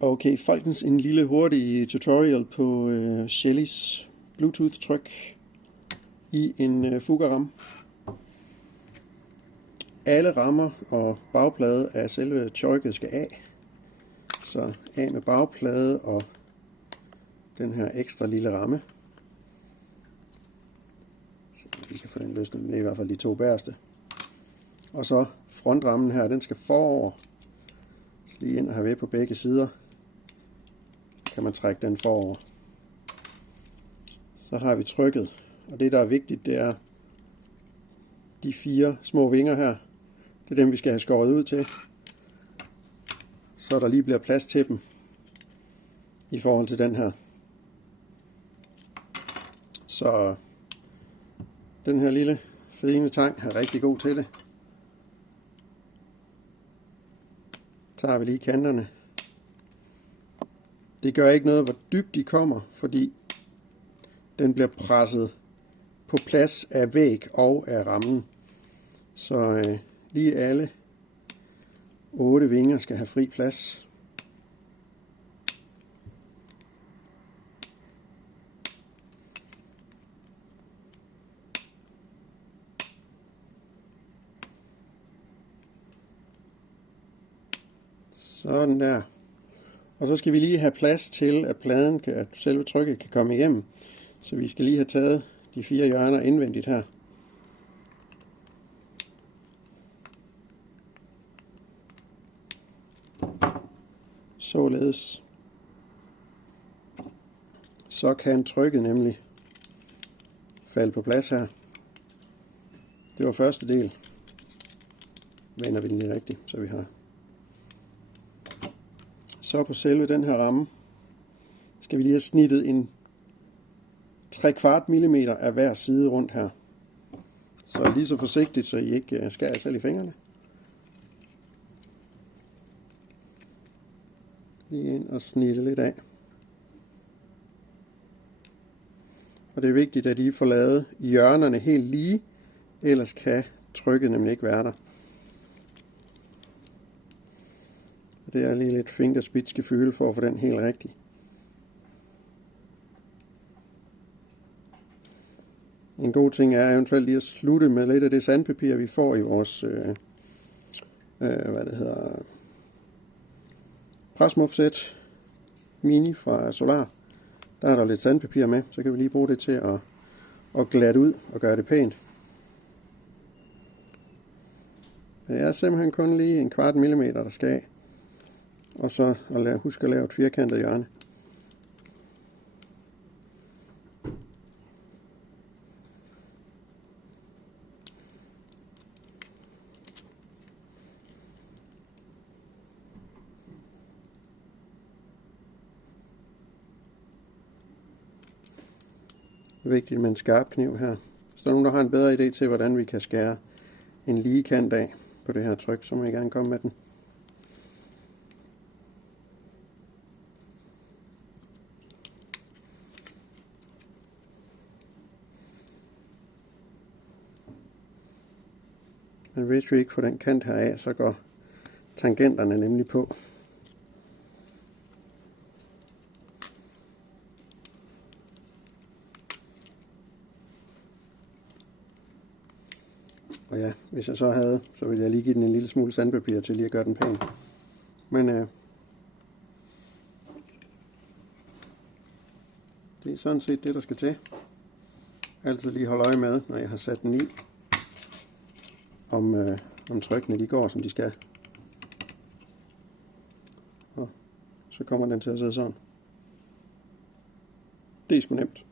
Okay, folkens, en lille hurtig tutorial på Shellys Bluetooth-tryk i en Fuga-ram. Alle rammer og bagplade af selve tryket skal af. Så af med bagplade og den her ekstra lille ramme. Så vi kan få den løsnet med i hvert fald de to bagerste. Og så frontrammen her, den skal forover. Så lige ind og have ved på begge sider. Kan man trække den forover. Så har vi trykket, og det der er vigtigt, det er de 4 små vinger her. Det er dem vi skal have skåret ud til, så der lige bliver plads til dem i forhold til den her. Så den her lille fine tang er rigtig god til det. Tager vi lige kanterne. Det gør ikke noget, hvor dybt de kommer, fordi den bliver presset på plads af væg og af rammen. Så lige alle 8 vinger skal have fri plads. Sådan der. Og så skal vi lige have plads til, at pladen, at selve trykket kan komme igennem. Så vi skal lige have taget de 4 hjørner indvendigt her. Således. Så kan trykket nemlig falde på plads her. Det var første del. Vender vi den lige rigtigt, så vi har. Så på selve den her ramme skal vi lige have snittet en 3/4 mm af hver side rundt her. Så lige så forsigtigt, så I ikke skærer jer selv i fingrene. Lige ind og snitte lidt af. Og det er vigtigt, at I får lavet hjørnerne helt lige, ellers kan trykket nemlig ikke være der. Det er lige lidt fingerspidsgefühl for at få den helt rigtig. En god ting er eventuelt lige at slutte med lidt af det sandpapir, vi får i vores presmuffsæt mini fra Solar. Der er der lidt sandpapir med, så kan vi lige bruge det til at glatte ud og gøre det pænt. Det er simpelthen kun lige en 1/4 mm, der skal af. Og så husk at lave et firkantet hjørne. Vigtigt med en skarp kniv her. Hvis der er nogen, der har en bedre idé til, hvordan vi kan skære en lige kant af på det her tryk, så må I gerne komme med den. Men hvis vi ikke får den kant her af, så går tangenterne nemlig på. Og ja, hvis jeg så havde, så ville jeg lige give den en lille smule sandpapir til lige at gøre den pæn. Men det er sådan set det, der skal til. Altid lige holde øje med, når jeg har sat den i, om trykkene de går, som de skal. Og så kommer den til at sidde sådan. Det er sgu nemt.